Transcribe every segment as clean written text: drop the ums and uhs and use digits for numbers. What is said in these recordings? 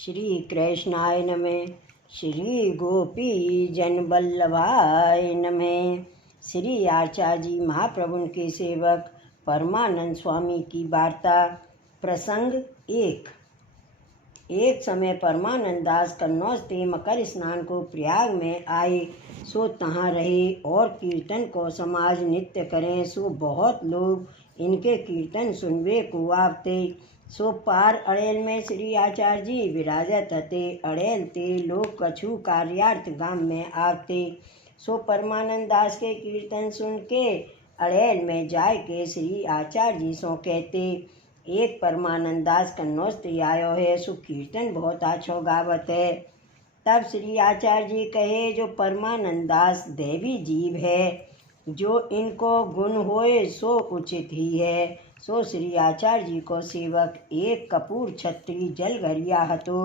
श्री कृष्णाय नमः। श्री गोपी जन वल्लभाय नमः। श्री आचार्य जी महाप्रभु के सेवक परमानंद स्वामी की वार्ता। प्रसंग एक समय परमानंद दास कन्नौज ते मकर स्नान को प्रयाग में आए, सो तहाँ रहे और कीर्तन को समाज नित्य करें। सो बहुत लोग इनके कीर्तन सुनवे को आवते। सो पार अड़ेल में श्री आचार्य जी विराजत हते। अड़ेल ते लोग कछु कार्यार्थ गाम में आवते। सो परमानंद दास के कीर्तन सुन के अड़ेल में जाय के श्री आचार्य जी सो कहते, एक परमानंद दास कन्नौज ते आयो है, सो कीर्तन बहुत आछो गावत है। तब श्री आचार्य जी कहे, जो परमानंद दास देवी जीव है, जो इनको गुण होए सो उचित ही है। सो श्री आचार्य जी को सेवक एक कपूर छत्री जल घरिया हतो।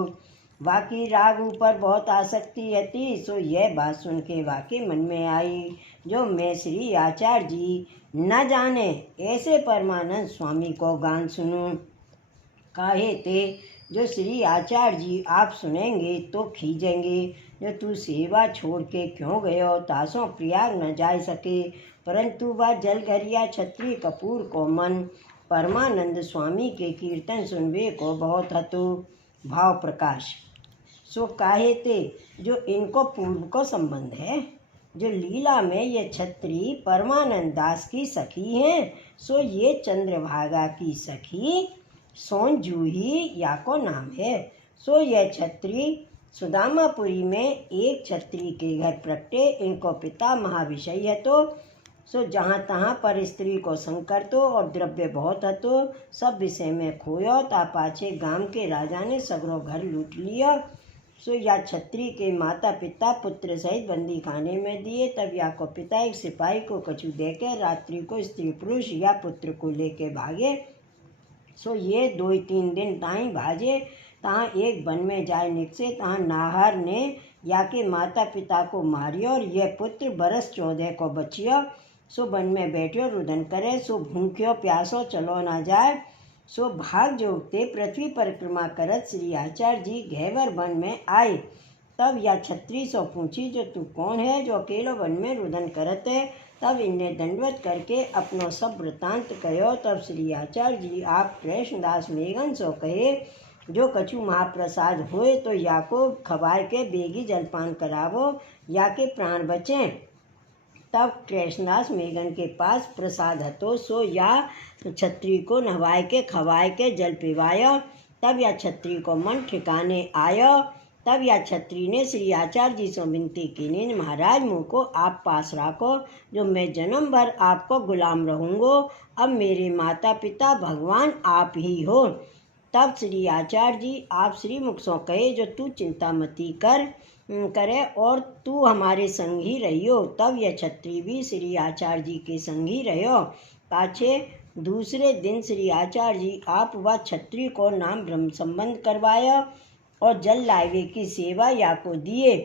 वाकी राग ऊपर बहुत आसक्ति हती। सो यह बात सुन के वाके मन में आई, जो मैं श्री आचार्य जी न जाने ऐसे परमानंद स्वामी को गान सुनूं। काहे ते जो श्री आचार्य जी आप सुनेंगे तो खींचेंगे, जो तू सेवा छोड़ के क्यों गयो, तासों प्रयाग न जा सके। परंतु वह जलघरिया छत्री कपूर को मन परमानंद स्वामी के कीर्तन सुनवे को बहुत हतो। भाव प्रकाश। सो काहे ते जो इनको पूर्व को संबंध है, जो लीला में ये छत्री परमानंद दास की सखी हैं, सो ये चंद्रभागा की सखी सोन जूही या को नाम है। सो यह छत्री सुदामापुरी में एक छत्री के घर प्रगटे। इनको पिता महाविषय हतो। सो जहाँ तहाँ पर स्त्री को संकर तो और द्रव्य बहुत हतो। सब विषय में खोयो, ता पाछे गांव के राजा ने सगरो घर लूट लिया। सो या छत्री के माता पिता पुत्र सहित बंदी खाने में दिए। तब या को पिता एक सिपाही को कछु देकर रात्रि को स्त्री पुरुष या पुत्र को लेके भागे। सो ये 2-3 दिन ताई भाजे। तहाँ एक वन में जाए निकसे, तहाँ नाहर ने या के माता पिता को मारियो और यह पुत्र बरस 14 को बचियो। सो वन में बैठियो रुदन करे। सो भूख्यो प्यासो चलो ना जाए। सो भाग जोगते पृथ्वी परिक्रमा करत श्री आचार्य जी घेवर वन में आए। तब या छत्री सो पूछी, जो तू कौन है जो अकेलो वन में रुदन करत है। तब इनने दंडवत करके अपनो सब वृतांत कहो। तब श्री आचार्य जी आप कृष्णदास मेघन सो कहे, जो कछु महाप्रसाद होए तो या को खवाए के बेगी जलपान करावो, या के प्राण बचें। तब कृष्णदास मेघन के पास प्रसाद हतो। सो या छत्री को नहवाए के खवाए के जल पिवायो। तब या छत्री को मन ठिकाने आयो। तब या छत्री ने श्री आचार्य जी से विनती की, महाराज मुँह को आप पास राखो, जो मैं जन्म भर आपको गुलाम रहूँगो। अब मेरे माता पिता भगवान आप ही हो। तब श्री आचार्य जी आप श्री मुख सो कहे, जो तू चिंता मती करे और तू हमारे संग ही रहियो। तब यह छत्री भी श्री आचार्य जी के संग ही रहो। पाछे दूसरे दिन श्री आचार्य जी आप वह छत्री को नाम ब्रह्म संबंध करवाया और जल लावे की सेवा या को दिए।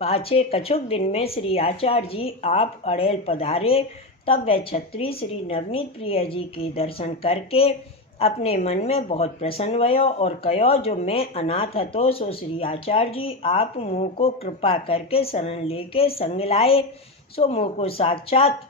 पाछे कछुक दिन में श्री आचार्य जी आप अड़ेल पधारे। तब वह छत्री श्री नवनीत प्रिय जी के दर्शन करके अपने मन में बहुत प्रसन्न भयो और कहो, जो मैं अनाथ हतो। सो श्री आचार्य जी आप मुँह को कृपा करके शरण लेके संग लाए। सो मुँह को साक्षात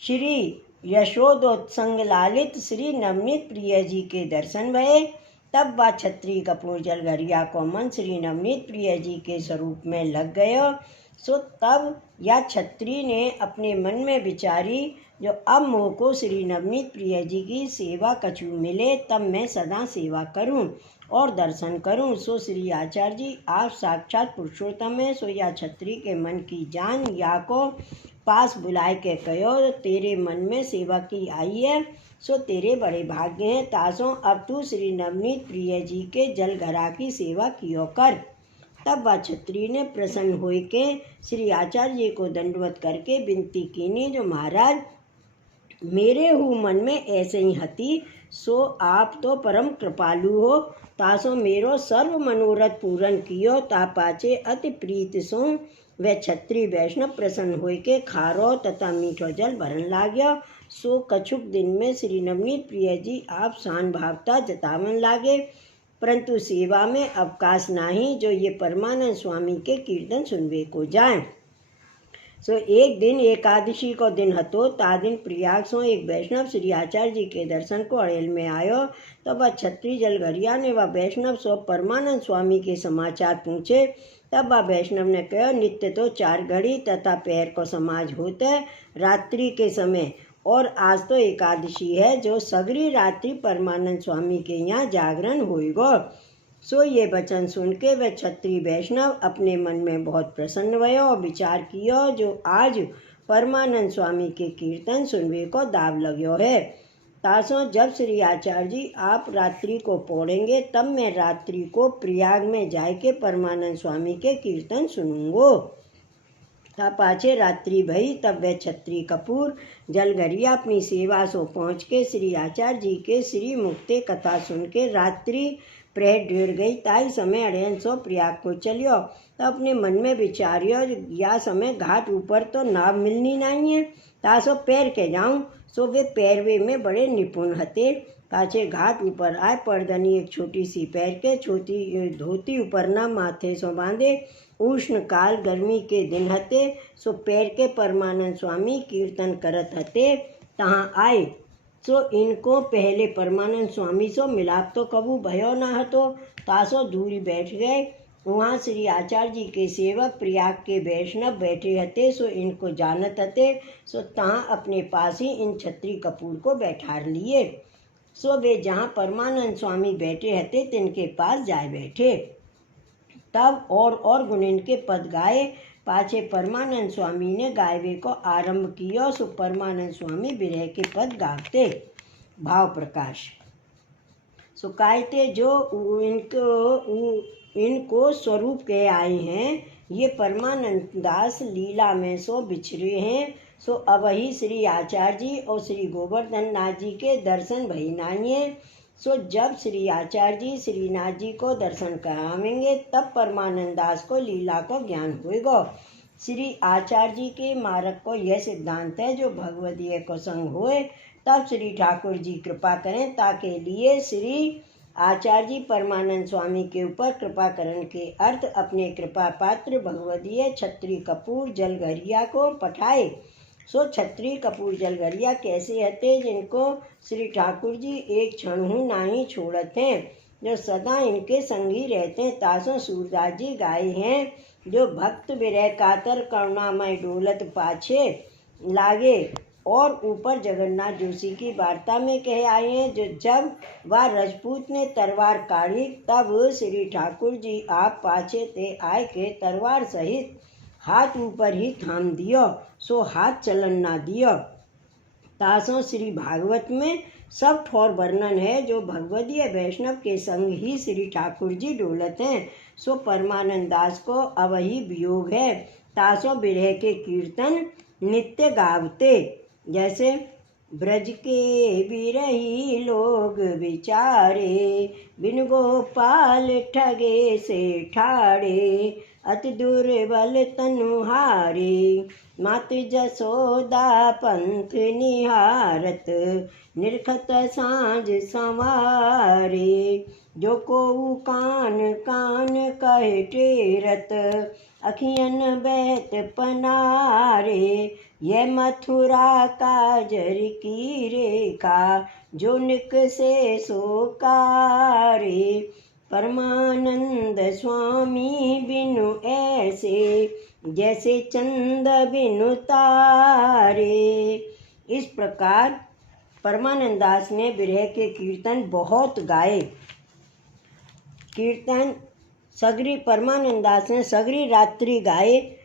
श्री यशोदोत्संग लालित श्री नवनीत प्रिय जी के दर्शन भये। तब वह छत्री कपूर जलघरिया को मन श्री नवनीत प्रिय जी के स्वरूप में लग गयो। सो तब या छत्री ने अपने मन में विचारी, जो अब मोह को श्री नवनीत प्रिय जी की सेवा कछु मिले, तब मैं सदा सेवा करूं और दर्शन करूं। सो श्री आचार्य जी आप साक्षात पुरुषोत्तम है। सो या छत्री के मन की जान या को पास बुलाए के कहो, तेरे मन में सेवा की आई है, सो तेरे बड़े भाग्य हैं। तासों अब तू श्री नवनीत प्रिय जी के जलघरा की सेवा कियो कर। तब वह छत्री ने प्रसन्न होए के श्री आचार्य जी को दंडवत करके विनती कीनी, जो महाराज मेरे हु मन में ऐसे ही हती। सो आप तो परम कृपालु हो। तासो मेरो सर्व मनोरथ पूर्ण कियो। ता पाचे अति प्रीत सो वह छत्री वैष्णव प्रसन्न होए के खारो तथा मीठो जल भरन लाग्यो। सो कछुक दिन में श्री नवनीत प्रिय जी आप शान भावता जतावन लागे। परंतु सेवा में अवकाश नहीं, जो ये परमानंद स्वामी के कीर्तन सुनवे को जाए। सो एक दिन एकादशी को दिन हतो, ता दिन प्रयाग सो एक वैष्णव श्री आचार्य जी के दर्शन को अड़ेल में आयो। तो वह छत्री जलघरिया ने वह वैष्णव सो परमानंद स्वामी के समाचार पूछे। तब वह वैष्णव ने कहो, नित्य तो 4 घड़ी तथा पैर को समाज होता है रात्रि के समय, और आज तो एकादशी है, जो सगरी रात्रि परमानंद स्वामी के यहाँ जागरण होएगो। सो ये वचन सुन के वह क्षत्रिय वैष्णव अपने मन में बहुत प्रसन्न भयो और विचार कियो, जो आज परमानंद स्वामी के कीर्तन सुनवे को दाव लग्यो है। तासो जब श्री आचार्य जी आप रात्रि को पौड़ेंगे, तब मैं रात्रि को प्रयाग में जाए के परमानंद स्वामी के कीर्तन सुनूंगो। तब पाछे रात्रि भई, तब वह छत्री कपूर जलघरिया अपनी सेवा सो पहुँच के श्री आचार्य जी के श्री मुक्ते कथा सुन के रात्रि प्रहर डेढ़ गई। ताई समय अड़ेन सो प्रयाग को चलियो। तो अपने मन में विचारियो, या समय घाट ऊपर तो नाव मिलनी नहीं है, तासो पैर के जाऊं। सो वे पैरवे में बड़े निपुण हते। पाछे घाट ऊपर आए, पर्दनी एक छोटी सी पैर के छोटी धोती ऊपर ना माथे सो बांधे। उष्ण काल गर्मी के दिन हते, सो पैर के परमानंद स्वामी कीर्तन करत हते। तहाँ आए सो इनको पहले परमानंद स्वामी सो मिलाप तो कबू भयो ना हतो। तासो दूरी बैठ गए। वहाँ श्री आचार्य जी के सेवक प्रयाग के वैष्णव बैठे हते, सो इनको जानत हते। सो तहाँ अपने पास ही इन छत्री कपूर को बैठार लिए। सो वे जहाँ परमानंद स्वामी बैठे हते, तिनके पास जाए बैठे। तब और गुण इनके पद गाए। पाछे परमानंद स्वामी ने गायवे को आरंभ किया। सो परमानंद स्वामी विरह के पद गाते। भाव प्रकाश। सो कहते, जो इनको स्वरूप के आए हैं, ये परमानंद दास लीला में सो बिछड़े हैं। सो अब ही श्री आचार्य जी और श्री गोवर्धन नाथ जी के दर्शन भई नहीं है। सो जब श्री आचार्य जी श्रीनाथ जी को दर्शन करावेंगे, तब परमानंद दास को लीला को ज्ञान होएगा। श्री आचार्य जी के मार्ग को यह सिद्धांत है, जो भगवदीय को संग होए, तब श्री ठाकुर जी कृपा करें। ताके लिए श्री आचार्य जी परमानंद स्वामी के ऊपर कृपा करण के अर्थ अपने कृपा पात्र भगवदीय छत्री कपूर जलघरिया को पठाए। सो छत्री कपूर जलघरिया कैसे हते, जिनको श्री ठाकुर जी एक क्षण नहीं छोड़त हैं, जो सदा इनके संगी रहते हैं। तासों सूरदास जी गाए हैं, जो भक्त विरह कातर करुणामय डोलत पाछे लागे। और ऊपर जगन्नाथ जोशी की वार्ता में कहे आए हैं, जो जब वह राजपूत ने तलवार काढ़ी, तब श्री ठाकुर जी आप पाछे ते आए के तलवार सहित हाथ ऊपर ही थाम दियो, सो हाथ चलन ना दियो। तासों श्री भागवत में सब ठोर वर्णन है, जो भगवदीय वैष्णव के संग ही श्री ठाकुर जी डोलत हैं। सो परमानंद दास को अब ही वियोग है। तासों विरह के कीर्तन नित्य गावते। जैसे ब्रज के बिरही लोग विचारे, बिन गोपाल ठगे से ठाड़े, अति दुर्बल तनुहारे, मात जसोदा पंथ निहारत, निरखत सांझ संवारे। जो को कान कान कहे टेरत, अखियन बैत पनारे, यह मथुरा काजर की रेखा, जो निक से सोकारे। परमानंद स्वामी बिनु ऐसे, जैसे चंद बिनु तारे। इस प्रकार परमानंद दास ने विरह के कीर्तन बहुत गाए। कीर्तन सगरी परमानंद दास ने सगरी रात्रि गाए।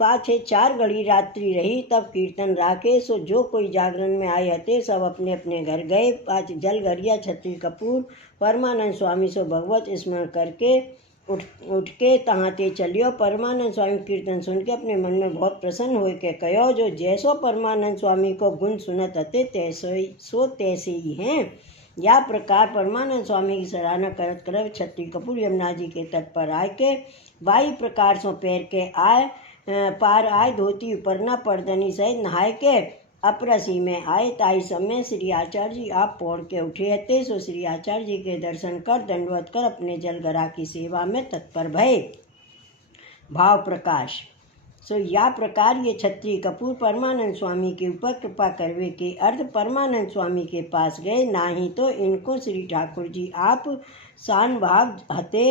पाछे 4 घड़ी रात्रि रही, तब कीर्तन राखे। सो जो कोई जागरण में आए हते, सब अपने अपने घर गए। पाछ जलघरिया छत्री कपूर परमानंद स्वामी सो भगवत स्मरण करके उठ के तहाँ ते चलियो। परमानंद स्वामी कीर्तन सुन के अपने मन में बहुत प्रसन्न हो के कहो, जो जैसो परमानंद स्वामी को गुण सुनत हते, तैसे ही हैं। या प्रकार परमानंद स्वामी की सराहना करत करत छत्री कपूर यमुना जी के तट पर आए के वायु प्रकार सो पैर के आए पार आए, धोती ऊपर ना पर्दनी सहित नहाए के अपरसी में आए। ताई समय श्री आचार्य जी आप पौड़ के उठे हते। सो श्री आचार्य जी के दर्शन कर दंडवत कर अपने जलगरा की सेवा में तत्पर भये। भाव प्रकाश। सो या प्रकार ये क्षत्रिय कपूर परमानंद स्वामी के ऊपर कृपा करवे के अर्थ परमानंद स्वामी के पास गए। ना ही तो इनको श्री ठाकुर जी आप शान भाव हते।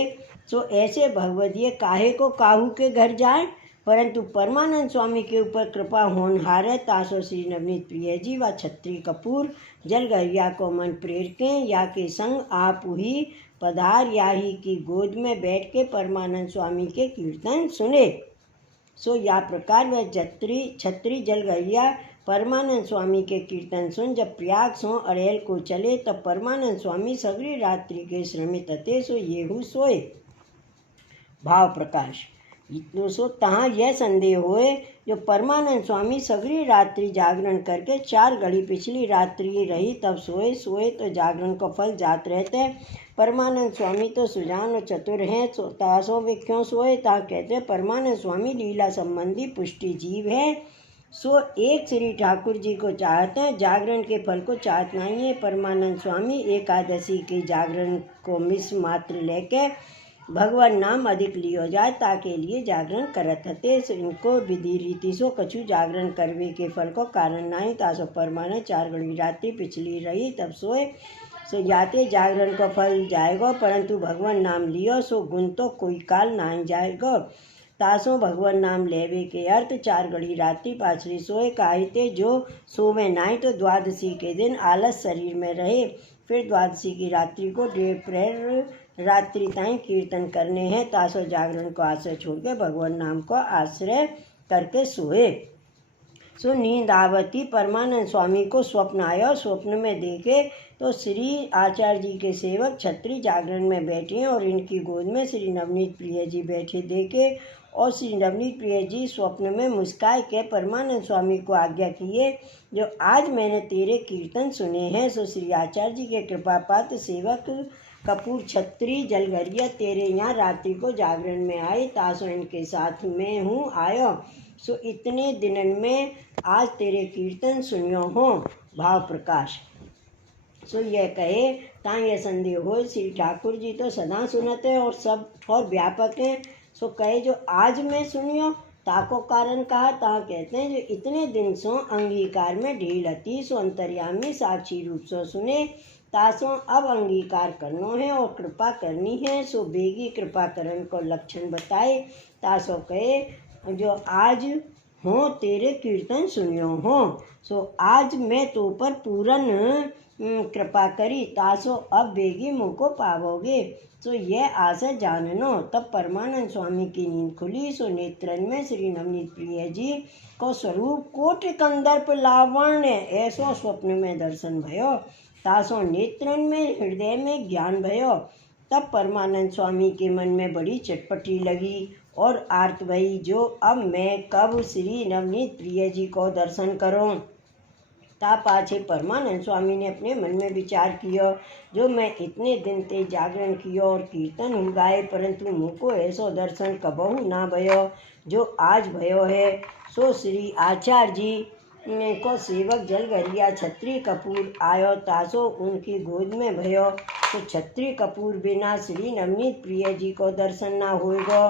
सो ऐसे भगवदीय काहे को काहू के घर जाए, परंतु परमानंद स्वामी के ऊपर कृपा होनहार तासो श्री नवनीत प्रिय जी व क्षत्रिय कपूर जलगरिया को मन प्रेरके या के संग आप ही पधार या ही की गोद में बैठ के परमानंद स्वामी के कीर्तन सुने। सो या प्रकार वह छत्री जलगरिया परमानंद स्वामी के कीर्तन सुन जब प्रयाग सो अड़ेल को चले तब परमानंद स्वामी सगरी रात्रि के श्रमित थे। सो येहू सोए। भाव प्रकाश। सो तहाँ यह संदेह होए जो परमानंद स्वामी सगरी रात्रि जागरण करके 4 घड़ी पिछली रात्रि रही तब सोए। सोए तो जागरण को फल जात रहते। परमानंद स्वामी तो सुजान और चतुर हैं। तासो वे क्यों सोए ता कहते परमानंद स्वामी लीला संबंधी पुष्टि जीव है। सो एक श्री ठाकुर जी को चाहते हैं, जागरण के फल को चाहत नहीं है। परमानंद स्वामी एकादशी के जागरण को मिस मात्र लेके भगवान नाम अधिक लियो जाए ताके लिए जागरण करत हते। सो इनको विधि रीति सो कछु जागरण करवे के फल को कारण नहीं। तासो परमानंद 4 घड़ी रात्रि पिछली रही तब सोए। सो जाते जागरण को फल जाएगो, परंतु भगवान नाम लियो सो गुण तो कोई काल नहीं जाएगो। तासो भगवान नाम लेवे के अर्थ 4 घड़ी रात्रि पाछली सोए काहिते जो सोवे नहीं तो द्वादशी के दिन आलस शरीर में रहे। फिर द्वादशी की रात्रि को 1.5 प्रहर रात्रि ताई कीर्तन करने हैं। तासो जागरण को आश्रय छोड़ के भगवान नाम को आश्रय करके सोए। सो नींद आवती परमानंद स्वामी को स्वप्न आया। स्वप्न में देखे तो श्री आचार्य जी के सेवक छत्री जागरण में बैठे और इनकी गोद में श्री नवनीत प्रिय जी बैठे देखे। और श्री नवनीत प्रिय जी स्वप्न में मुस्काए के परमानंद स्वामी को आज्ञा किए जो आज मैंने तेरे कीर्तन सुने हैं। सो श्री आचार्य जी के कृपा पात्र सेवक कपूर छत्री जलगरिया तेरे यहाँ रात्रि को जागरण में आए। तासो इनके साथ में हूँ आयो। सो इतने दिनन में आज तेरे कीर्तन सुनियो हो। भाव प्रकाश। सो यह कहे ता यह संदेह हो श्री ठाकुर जी तो सदा सुनते और सब और व्यापक हैं। सो कहे जो आज मैं सुनियो ताको कारण कहा ता कहते हैं जो इतने दिन सो अंगीकार में ढील हती। सो अंतर्यामी साक्षी रूप सो सुने। तासो अब अंगीकार करनो है और कृपा करनी है। सो बेगी कृपा करन को लक्षण बताए। तासो कहे जो आज हो तेरे कीर्तन सुनियो हो। सो आज मैं तो पर पूरन कृपा करी। तासो अब बेगी मुँह को पावोगे। सो यह आशा जाननो। तब परमानंद स्वामी की नींद खुली। सो नेत्रन में श्री नवनीत प्रिय जी को स्वरूप कोटि कंदर्प लावण्य ऐसो स्वप्न में दर्शन भयो। तासो नेत्रन में हृदय में ज्ञान भयो। तब परमानंद स्वामी के मन में बड़ी चटपटी लगी और आर्त भई जो अब मैं कब श्री नवनीत प्रिय जी को दर्शन करूं। ता पाछे परमानंद स्वामी ने अपने मन में विचार किया जो मैं इतने दिन ते जागरण कियो और कीर्तन हो गाए, परंतु मुझको ऐसो दर्शन कबहू ना भयो जो आज भयो है। सो श्री आचार्य जी को सेवक जलगरिया छत्री कपूर आयो। तासो उनकी गोद में भयो। तो छत्री कपूर बिना श्री नवनीत प्रिय जी को दर्शन ना होएगो।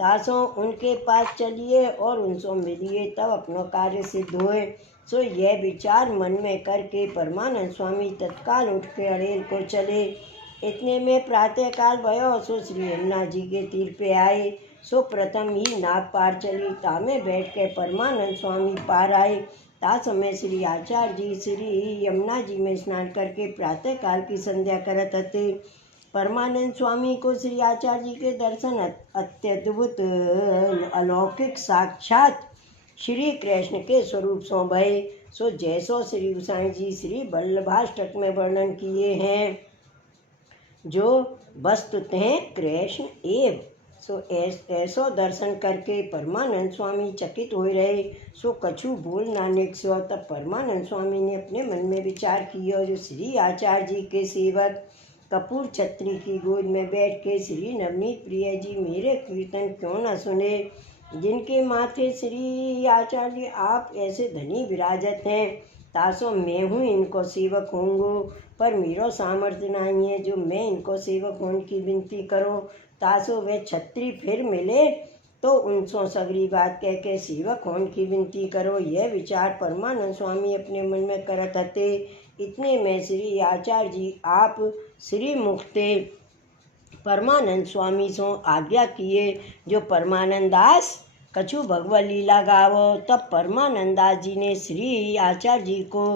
तासो उनके पास चलिए और उनसे मिलिए तब अपनो कार्य सिद्ध होए। सो यह विचार मन में करके परमानंद स्वामी तत्काल उठ के अड़ेल को चले। इतने में प्रातःकाल भयो। सो श्री यमुना जी के तीर पे आए। सो प्रथम ही नाव पार चली। तामे बैठ के परमानंद स्वामी पार आए। ता समय श्री आचार्य जी श्री यमुना जी में स्नान करके प्रातःकाल की संध्या करत हते। परमानंद स्वामी को श्री आचार्य जी के दर्शन अत्यद्भुत अलौकिक साक्षात श्री कृष्ण के स्वरूप सो भय। सो जैसो श्री गोसाई जी श्री वल्लभाष्टक में वर्णन किए हैं जो वस्तुतः कृष्ण एव। सो ऐसो दर्शन करके परमानंद स्वामी चकित हो रहे। सो कछु बोल नानक सो। तब परमानंद स्वामी ने अपने मन में विचार किया जो श्री आचार्य जी के सेवक कपूर छत्री की गोद में बैठ के श्री नवनीत प्रिय जी मेरे कीर्तन क्यों न सुने। जिनके माथे श्री आचार्य आप ऐसे धनी विराजत हैं, तासो मैं हूँ इनको सेवक होंगो, पर मेरो सामर्थ्य नहीं है जो मैं इनको सेवक होने की विनती करो। तासो वे छत्री फिर मिले तो उनसो सगरी बात कह के सेवक होने की विनती करो। यह विचार परमानंद स्वामी अपने मन में करत हते। इतने में श्री आचार्य जी आप श्री मुक्ते परमानंद स्वामी सो आज्ञा किए जो परमानंद दास कछु भगवत लीला गावो। तब परमानंद दास जी ने श्री आचार्य जी को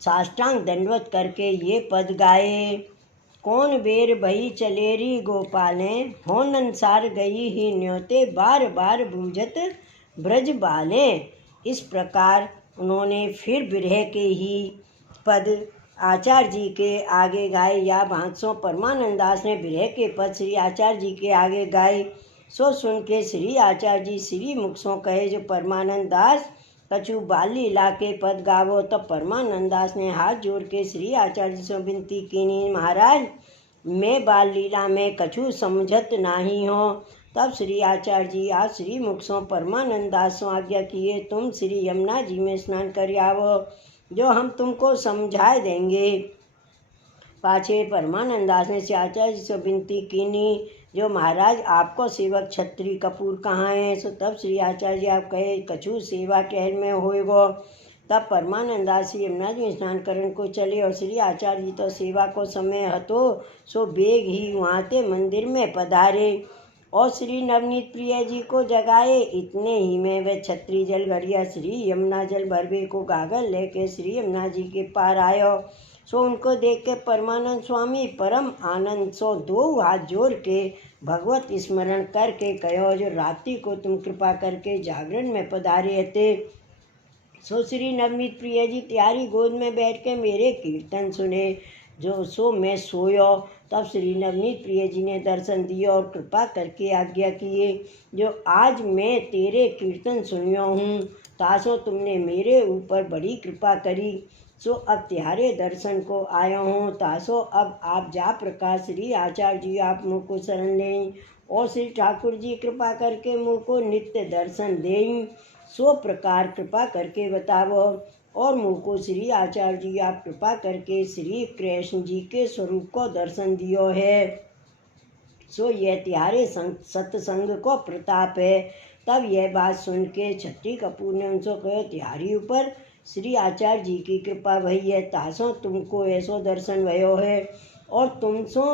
साष्टांग दंडवत करके ये पद गाए। कौन बेर भई चलेरी गोपाले, होन अनुसार गई ही न्योते, बार बार बूझत ब्रज बाले। इस प्रकार उन्होंने फिर बिरह के ही पद आचार्य जी के आगे गाए। या भांसों परमानंद दास ने बिरह के पद श्री आचार्य जी के आगे गाए। सो सुन के श्री आचार्य जी श्री मुखसों कहे जो परमानंद दास कछु बाल लीला के पद गावो। तब परमानंद दास ने हाथ जोड़ के श्री आचार्य जी से विनती की, महाराज मैं बाल लीला में कछु समझत नाही हो। तब श्री आचार्य जी आज श्री मुखसों परमानंद दास से आज्ञा किए, तुम श्री यमुना जी में स्नान कर आवो, जो हम तुमको समझाए देंगे। पाछे परमानंद दास ने श्री आचार्य जी से विनती कीनी, जो महाराज आपको सेवक छत्री कपूर कहाँ है। सो तब श्री आचार्य जी आप कहे कछु सेवा टहल में होएगो। तब परमानंद दास श्री यमुना जी में स्नान करने को चले और श्री आचार्य जी तो सेवा को समय हतो सो बेग ही वहाँ ते मंदिर में पधारे और श्री नवनीत प्रिय जी को जगाए। इतने ही में वे छत्री जल घड़िया श्री यमुना जल भरवे को गागर लेके श्री यमुना जी के पार आयो। सो उनको देख के परमानंद स्वामी परम आनंद सो दो हाथ जोड़ के भगवत स्मरण करके कहो, जो रात्रि को तुम कृपा करके जागरण में पधारे थे। सो श्री नवनीत प्रिय जी त्यारी गोद में बैठ के मेरे कीर्तन सुने, जो सो मैं सोयो। तब श्री नवनीत प्रिय जी ने दर्शन दिया और कृपा करके आज्ञा किए, जो आज मैं तेरे कीर्तन सुनियो हूँ, तासो तुमने मेरे ऊपर बड़ी कृपा करी। सो अब तुम्हारे दर्शन को आया हूँ, तासो अब आप जा प्रकाश श्री आचार्य जी आप मुँह को शरण लें और श्री ठाकुर जी कृपा करके मुँह को नित्य दर्शन दें। सो प्रकार कृपा करके बतावो और मुँह को श्री आचार्य जी आप कृपा करके श्री कृष्ण जी के स्वरूप को दर्शन दियो है। सो यह तुम्हारे सत्संग को प्रताप है। तब यह बात सुन के छत्री कपूर ने उनसे कहो, तुम्हारी ऊपर श्री आचार्य जी की कृपा भई है, तासो तुमको ऐसो दर्शन भयो है और तुमसो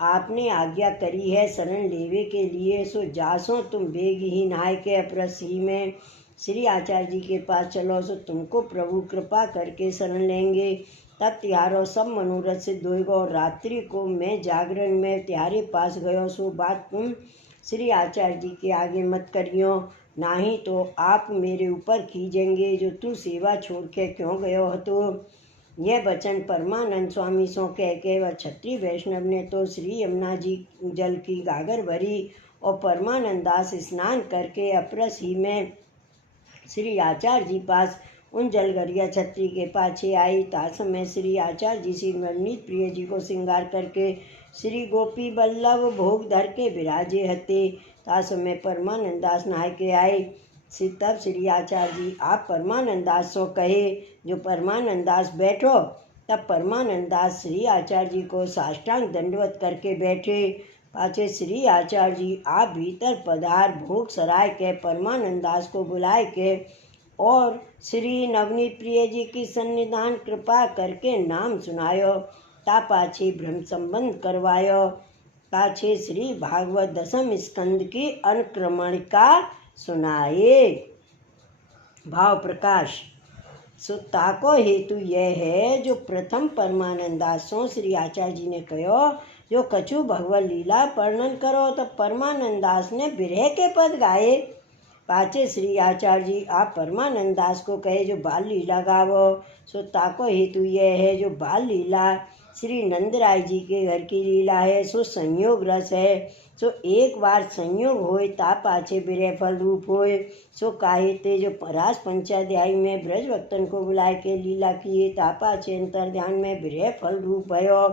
आपने आज्ञा करी है शरण लेवे के लिए। सो जासो तुम बेग ही नहाय के अपरसी में श्री आचार्य जी के पास चलो, सो तुमको प्रभु कृपा करके शरण लेंगे। तब त्यारो सब मनोरथ सिद्ध होएगा और रात्रि को मैं जागरण में त्यारे पास गयो। सो बात तुम श्री आचार्य जी के आगे मत करियो, नहीं तो आप मेरे ऊपर कीजेंगे, जो तू सेवा छोड़ के क्यों गयो हतो। यह वचन परमानंद स्वामी सो कह के वह छत्री वैष्णव ने तो श्री यमुना जी जल की गागर भरी और परमानंद दास स्नान करके अपरस ही में श्री आचार्य जी पास उन जलगरिया छत्री के पाछे आई। तास में श्री आचार्य जी श्री नवनीत प्रिय जी को श्रृंगार करके श्री गोपी बल्लभ भोग धर के विराजे हते। तास में परमानंद दास नहाय के आए। तब श्री आचार्य जी आप परमानंद दास सो कहे, जो परमानंद दास बैठो। तब परमानंद दास श्री आचार्य जी को साष्टांग दंडवत करके बैठे। पाछे श्री आचार्य जी आप भीतर पधार भोग सराय के परमानंद दास को बुलाए के और श्री नवनीत प्रिय जी की सन्निधान कृपा करके नाम सुनायो। ता पाछे ब्रह्म संबंध करवायो। पाछे श्री भागवत दसम स्कंद की अनुक्रमणिका सुनाए। भाव प्रकाश। सुता को हेतु यह है, जो प्रथम परमानंद दासों श्री आचार्य जी ने कहो, जो कछु भगवत लीला वर्णन करो। तो परमानंद दास ने बिरह के पद गाए। पाछे श्री आचार्य जी आप परमानंद दास को कहे, जो बाल लीला गावो। सो ताको हेतु यह है, जो बाल लीला श्री नंदराय जी के घर की लीला है, सो संयोग रस है। सो एक बार संयोग होए ता पाछे बिरह फल रूप होए। सो काहिते जो परास पंचाध्यायी में ब्रज भक्तन को बुलाए के लीला किए, ता पाछे अंतर ध्यान में बिरह फल रूप भयो।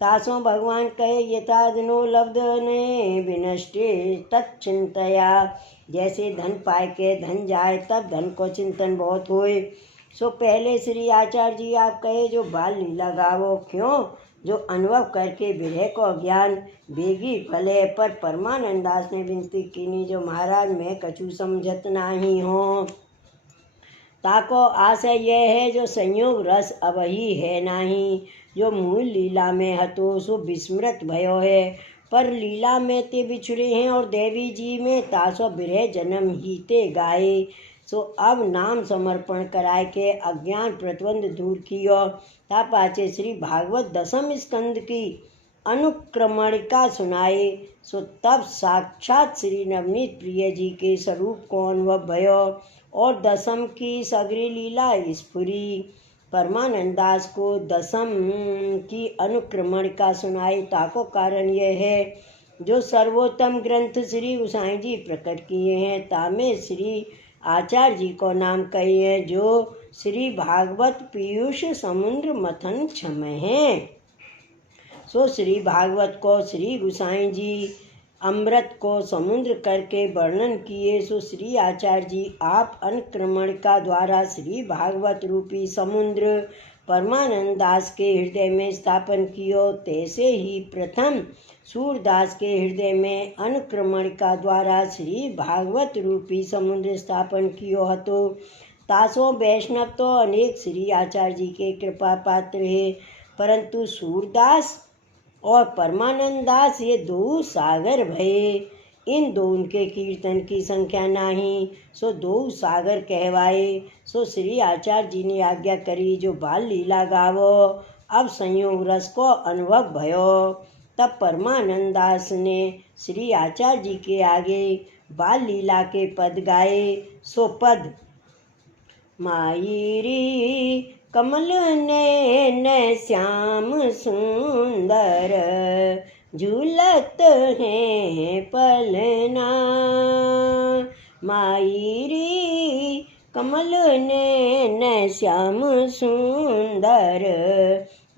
तासों भगवान कहे, यथा दिनो लब्ध ने विनष्टे तत्चिंतया। जैसे धन पाए के धन जाए, तब धन को चिंतन बहुत होए। सो पहले श्री आचार्य जी आप कहे जो बाल लीला गावो, क्यों जो अनुभव करके विरह को ज्ञान बेगी फले। पर परमानंद दास ने विनती कीनी जो महाराज मैं कछु समझत नाही हो। ताको आशय यह है जो संयोग रस अबही है नाही। जो मूल लीला में हतो सो विस्मृत भयो है। पर लीला में ते बिछुड़े हैं और देवी जी में तासो विरह जन्म ही ते गाए। सो अब नाम समर्पण कराए के अज्ञान प्रतिबंध दूर कियो। ता पाचे श्री भागवत दसम स्कंद की अनुक्रमणिका सुनाए। सो तब साक्षात श्री नवनीत प्रिय जी के स्वरूप को अनुभव भयो और दसम की सगरी लीला स्फुरी। परमानंद दास को दसम की अनुक्रमणिका सुनाई। ताको कारण यह है जो सर्वोत्तम ग्रंथ श्री गोसाई जी प्रकट किए हैं, तामे श्री आचार्य जी को नाम कहिए जो श्री भागवत पीयूष समुद्र मथन क्षम हैं। सो श्री भागवत को श्री गोसाई जी अमृत को समुद्र करके वर्णन किए। सो श्री आचार्य जी आप अनुक्रमणिका द्वारा श्री भागवत रूपी समुद्र परमानंद दास के हृदय में स्थापन कियो। तैसे ही प्रथम सूरदास के हृदय में अनुक्रमणिका द्वारा श्री भागवत रूपी समुद्र स्थापन कियो हतो। तासो वैष्णव तो अनेक श्री आचार्य जी के कृपा पात्र है, परंतु सूरदास और परमानंद दास ये दो सागर भये। इन दो उनके कीर्तन की संख्या नाही, सो दो सागर कहवाए। सो श्री आचार्य जी ने आज्ञा करी जो बाल लीला गावो। अब संयोग रस को अनुभव भयो। तब परमानंद दास ने श्री आचार्य जी के आगे बाल लीला के पद गाए। सो पद मायरी कमल नैन श्याम सुंदर झूलत है पलना। मायरी कमल नैन श्याम सुंदर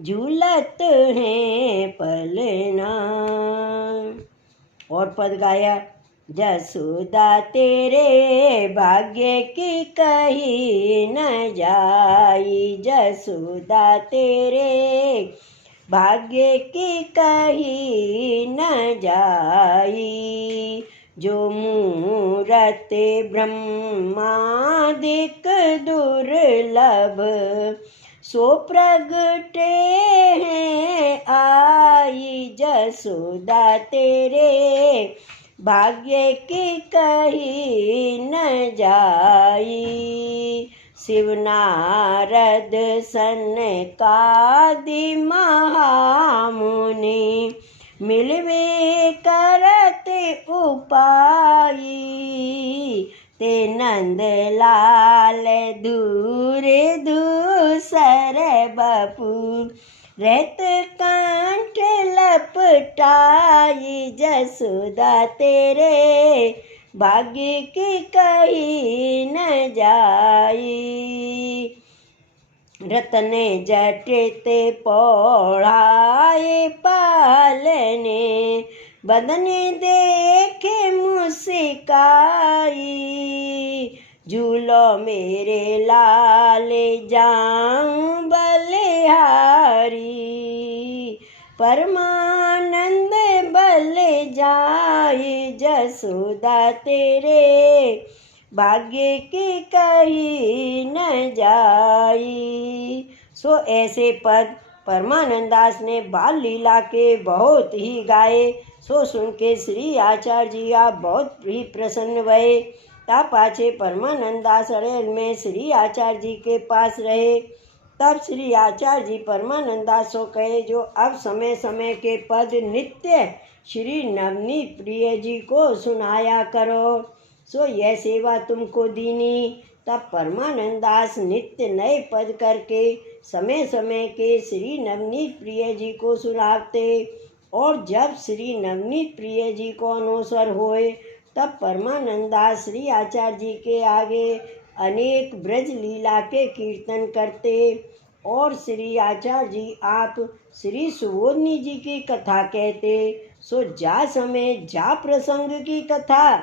झूलत है पलना। और पद गाया जसोदा तेरे भाग्य की कही न जाई। जसोदा तेरे भाग्य की कही न जाई। जो मूरत ब्रह्मादिक दुर्लभ सो प्रगटे हैं आई। जसोदा तेरे भाग्य की कही न जाई। शिव नारद सनकादि महामुनि मिलवे करते उपाई। ते नंद लाल दूर दूसर बपू रहत कंठ लपटाई। जसोदा तेरे भाग्य की कही न जाई। रतने जटित पौड़ाए पालने बदने देखे मुस्काई। झूलो मेरे लाल जाऊं बलिहारी। परमानंद बल जाई। जसोदा तेरे भाग्य की कही न जाई। सो ऐसे पद परमानंद दास ने बाल लीला के बहुत ही गाए। सो सुन के श्री आचार्य जी आप बहुत ही प्रसन्न भये। ता पाछे परमानंद दास अड़ेल में श्री आचार्य जी के पास रहे। तब श्री आचार्य जी परमानंद दास को कहे जो अब समय समय के पद नित्य श्री नवनीत प्रिय जी को सुनाया करो। सो यह सेवा तुमको दीनी। तब परमानंद दास नित्य नए पद करके समय समय के श्री नवनीत प्रिय जी को सुनाते। और जब श्री नवनीत प्रिय जी को अनुसर होए तब परमानंद दास श्री आचार्य जी के आगे अनेक ब्रज लीला के कीर्तन करते। और श्री आचार्य जी आप श्री सुबोधनी जी की कथा कहते। सो जा समय जा प्रसंग की कथा,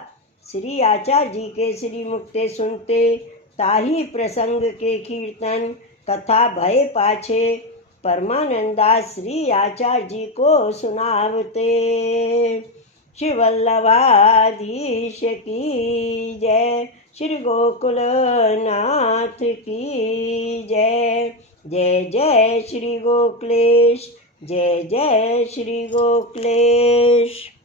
श्री आचार्य जी के श्री मुक्ते सुनते, ताही प्रसंग के कीर्तन कथा भय पाछे, परमानंदास श्री आचार्य जी को सुनावते। श्री वल्लभाधीश की जय, श्री गोकुल नाथ की जय। जय जय श्री गोकुलेश, जय जय श्री गोकुलेश।